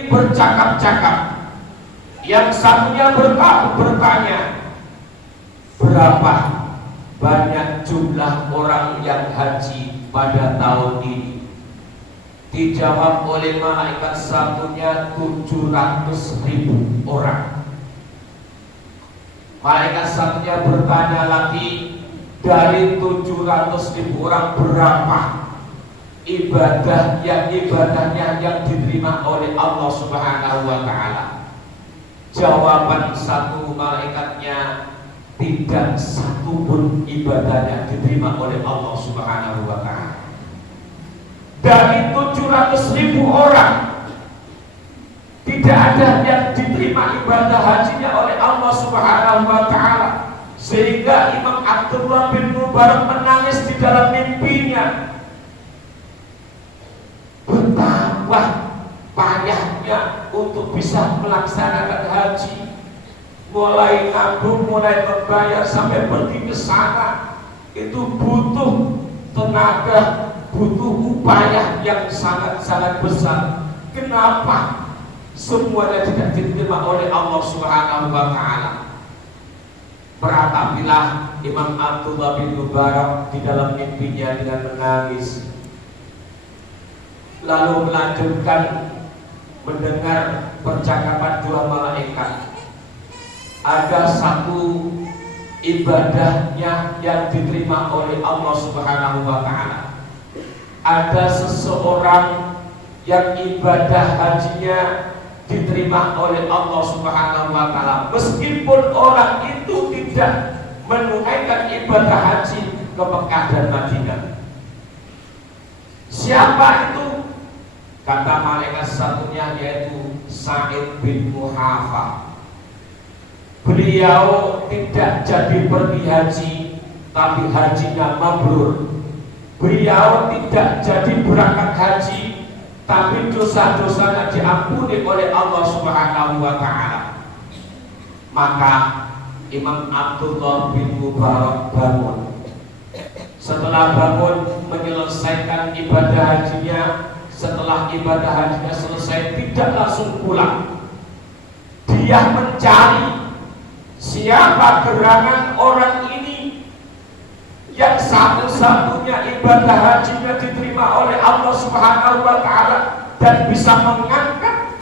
ini bercakap-cakap. Yang satunya bertanya, berapa banyak jumlah orang yang haji pada tahun ini? Dijawab oleh malaikat satunya 700.000 orang. Malaikat satunya bertanya lagi, dari 700.000 orang berapa ibadahnya yang diterima oleh Allah Subhanahu wa Ta'ala? Jawaban satu malaikatnya, tidak satu pun ibadahnya diterima oleh Allah Subhanahu wa Ta'ala. Dari 700.000 orang, tidak ada yang diterima ibadah hajinya oleh Allah Subhanahu wa Ta'ala. Sehingga Imam Abdullah bin Mubarak menangis di dalam mimpinya. Betapa payahnya untuk bisa melaksanakan haji, mulai nabung, mulai membayar sampai pergi ke sana, itu butuh tenaga, butuh upaya yang sangat-sangat besar. Kenapa semuanya tidak diterima oleh Allah Subhanahu wa Ta'ala? Beratapilah Imam Abdullah bin Mubarak di dalam mimpinya dengan menangis, lalu melanjutkan mendengar percakapan dua malaikat. Ada satu ibadahnya yang diterima oleh Allah Subhanahu wa Ta'ala. Ada seseorang yang ibadah hajinya diterima oleh Allah Subhanahu wa Ta'ala, meskipun orang itu tidak menunaikan ibadah haji ke Mekah dan Madinah. Siapa itu? Kata malaikat satunya, yaitu Sa'id bin Muhafa. Beliau tidak jadi pergi haji, tapi hajinya mabrur. Beliau tidak jadi berangkat haji, tapi dosa-dosanya diampuni oleh Allah Subhanahu wa Ta'ala. Maka Imam Abdullah bin Mubarak bangun. Setelah bangun, menyelesaikan ibadah hajinya. Setelah ibadah hajinya selesai, tidak langsung pulang. Dia mencari siapa gerangan orang ini yang satu-satunya ibadah hajinya diterima oleh Allah Subhanahu wa Ta'ala dan bisa mengangkat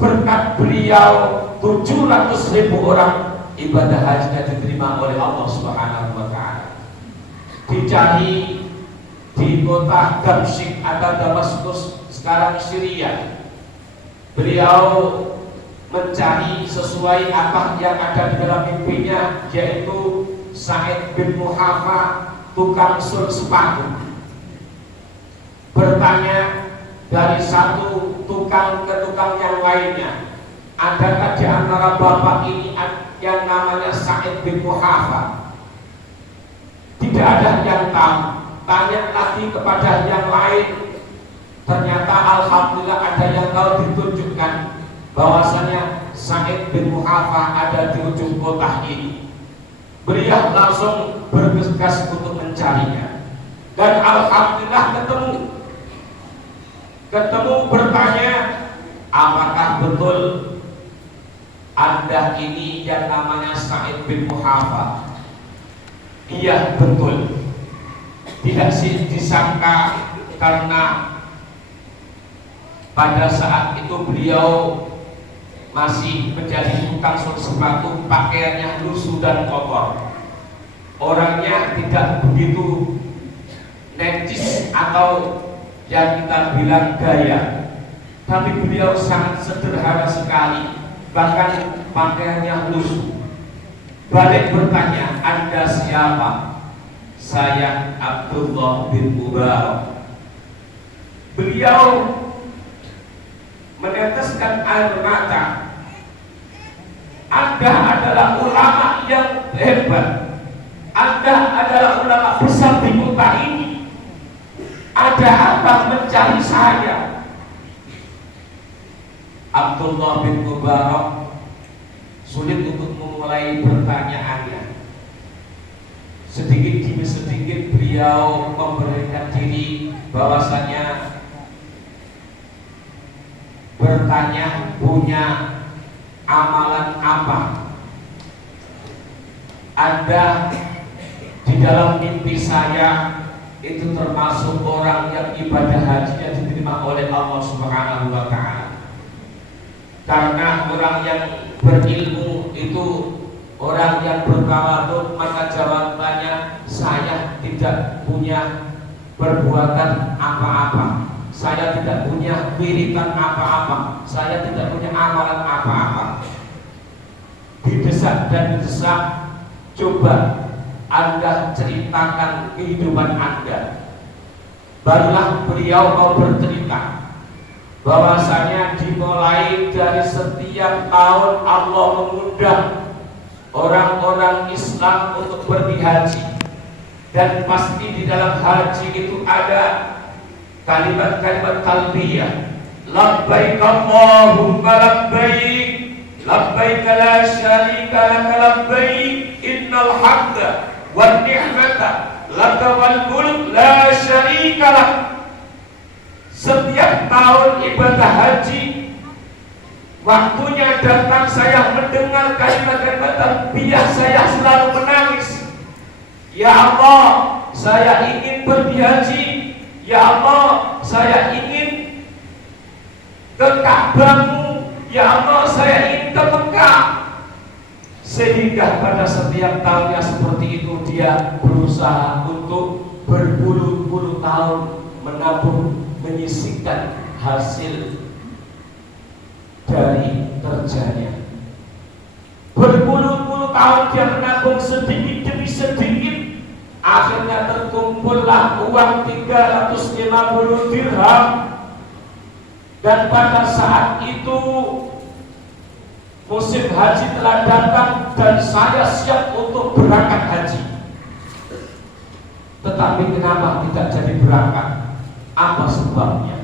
berkat beliau 700.000 orang ibadah hajinya diterima oleh Allah Subhanahu wa Ta'ala. Dicari di kota Damsyik atau Damaskus, sekarang Syria. Beliau mencari sesuai apa yang ada di dalam mimpinya, yaitu Sa'id bin Muhafa, tukang sul sepatu. Bertanya dari satu tukang ke tukang yang lainnya, adakah di antara bapak ini yang namanya Sa'id bin Muhafa? Tidak ada yang tahu. Tanya lagi kepada yang lain, ternyata alhamdulillah ada yang tahu, ditunjukkan bahwasanya Sa'id bin Muhafa ada di ujung kota ini. Beliau langsung bergegas untuk mencarinya, dan alhamdulillah ketemu. Bertanya, apakah betul Anda ini yang namanya Sa'id bin Muhafa? Iya, betul. Tidak disangka, karena pada saat itu beliau masih menjadi tukang sepatu, pakaiannya lusuh dan kotor, orangnya tidak begitu necis atau yang kita bilang gaya, tapi beliau sangat sederhana sekali, bahkan pakaiannya lusuh. Balik bertanya, Anda siapa? Saya Abdullah bin Mubarak. Beliau meneteskan air mata. Anda adalah ulama yang hebat. Anda adalah ulama besar di kota ini. Ada apa mencari saya? Abdullah bin Mubarak sulit untuk memulai pertanyaannya. Sedikit demi sedikit beliau memberikan diri bahwasanya bertanya punya amalan apa. Anda di dalam mimpi saya itu termasuk orang yang ibadah hajinya diterima oleh Allah Subhanahu wa Ta'ala. Karena orang yang berilmu itu orang yang bertawadhu, maka jawabannya saya tidak punya perbuatan apa-apa, saya tidak punya wiridan apa-apa, saya tidak punya amalan apa-apa. Didesak dan didesak, coba Anda ceritakan kehidupan Anda. Barulah beliau mau bercerita bahwasanya dimulai dari setiap tahun Allah mengundang orang-orang Islam untuk pergi haji, dan pasti di dalam haji itu ada kalimat-kalimat talbiyah, labbaik Allahumma labbaik, labbaik la syarika laka labbaik, innal hamda wan ni'mata laka wal mulk la syarika lak. Setiap tahun ibadah haji, waktunya datang saya mendengar kalimat-kalimat talbiyah, saya selalu menangis. Ya Allah, saya ingin pergi haji. Ya Allah, saya ingin ke Ka'bah-Mu. Ya Allah, saya ingin ke Mekah. Sehingga pada setiap tahunnya seperti itu, dia berusaha untuk berpuluh-puluh tahun menabung, menyisihkan hasil dari kerjanya. Berpuluh-puluh tahun dia menabung sedikit demi sedikit. Akhirnya terkumpullah uang 350 dirham. Dan pada saat itu musim haji telah datang dan saya siap untuk berangkat haji. Tetapi kenapa tidak jadi berangkat? Apa sebabnya?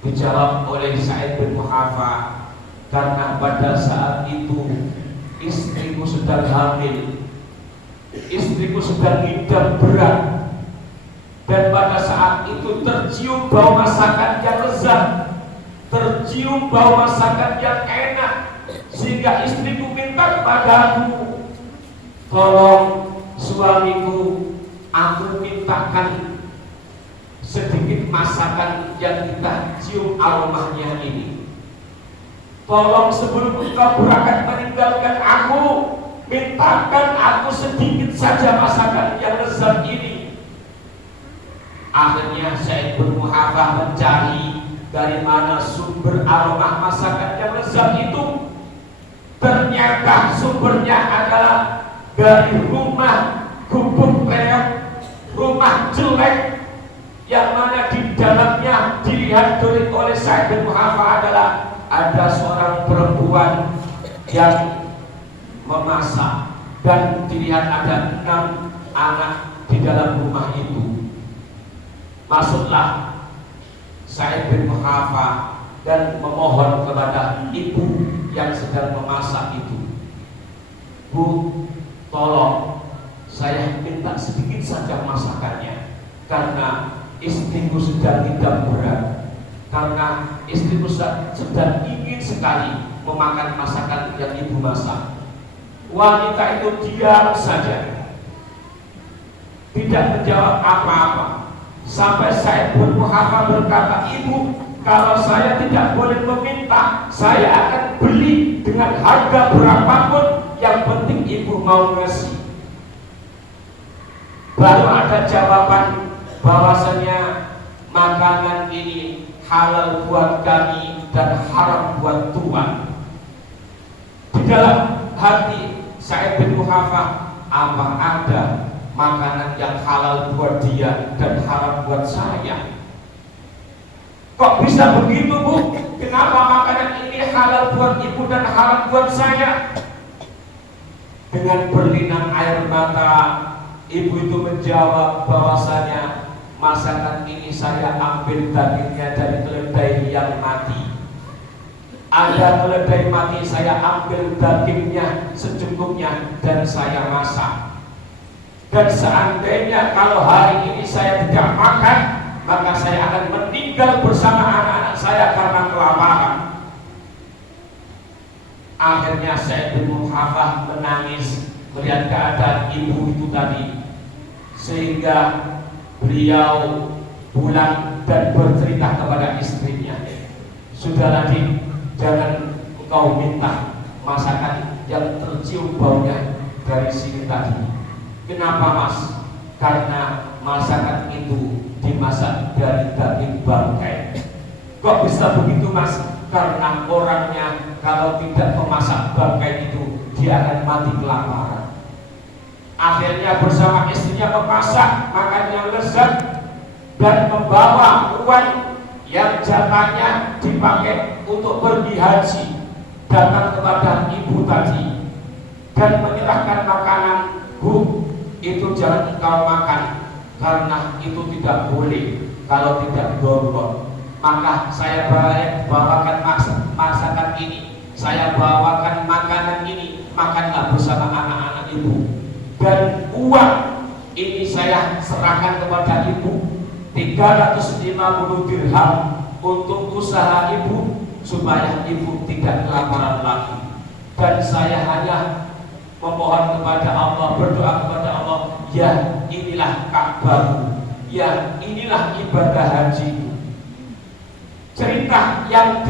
Dijawab oleh Sa'id bin Muhafa, karena pada saat itu istriku sedang hamil, istriku sedang ngidam berat, dan pada saat itu tercium bau masakan yang lezat, tercium bau masakan yang enak, sehingga istriku minta kepadaku, tolong suamiku, aku mintakan sedikit masakan yang kita cium aromanya ini. Tolong sebelum engkau berangkat meninggalkan aku, mintakan aku sedikit saja masakan yang lezat ini. Akhirnya Sa'id bin Muhafa mencari dari mana sumber aroma masakan yang lezat itu. Ternyata sumbernya adalah dari rumah gubuk reok, rumah jelek, yang mana di dalamnya dilihat oleh Sa'id bin Muhafa adalah ada seorang perempuan yang memasak, dan dilihat ada 6 anak di dalam rumah itu. Masuklah Sa'id bin Muhafa dan memohon kepada ibu yang sedang memasak itu, Bu, tolong saya minta sedikit saja masakannya, karena istriku sedang tidak berat, karena istriku sedang ingin sekali memakan masakan yang ibu masak. Wanita itu diam saja, tidak menjawab apa-apa, sampai Sa'id bin Muhafa berkata, Ibu, kalau saya tidak boleh meminta, saya akan beli dengan harga berapapun, yang penting ibu mau ngasih. Baru ada jawaban bahwasanya makanan ini halal buat kami dan haram buat Tuhan. Di dalam hati Sa'id bin Muhafa, apa ada makanan yang halal buat dia dan haram buat saya? Kok bisa begitu, Bu? Kenapa makanan ini halal buat ibu dan haram buat saya? Dengan berlinang air mata, ibu itu menjawab bahwasanya masakan ini saya ambil dagingnya dari keledai yang mati. Ada keledai mati, saya ambil dagingnya secukupnya dan saya masak. Dan seandainya kalau hari ini saya tidak makan, maka saya akan meninggal bersama anak-anak saya karena kelaparan. Akhirnya Sa'id bin Muhafah menangis melihat keadaan ibu itu tadi, sehingga beliau pulang dan bercerita kepada istrinya, "Sudah Nabi, jangan engkau minta masakan yang tercium baunya dari sini tadi." "Kenapa Mas?" "Karena masakan itu dimasak dari daging bangkai." "Kok bisa begitu Mas?" "Karena orangnya kalau tidak memasak bangkai itu dia akan mati kelaparan." Akhirnya bersama istrinya memasak makan yang lezat dan membawa uang yang jatahnya dipakai untuk pergi haji datang kepada ibu tadi dan menyerahkan makanan. "Bu, itu jangan engkau makan karena itu tidak boleh kalau tidak dorong. Maka saya bawakan masakan ini, saya bawakan makanan ini, makanlah bersama anak-anak ibu. Dan uang ini saya serahkan kepada ibu, 350 dirham untuk usaha ibu supaya ibu tidak kelaparan lagi. Dan saya hanya memohon kepada Allah, berdoa kepada Allah, ya inilah Ka'bahmu, ya inilah ibadah haji." Cerita yang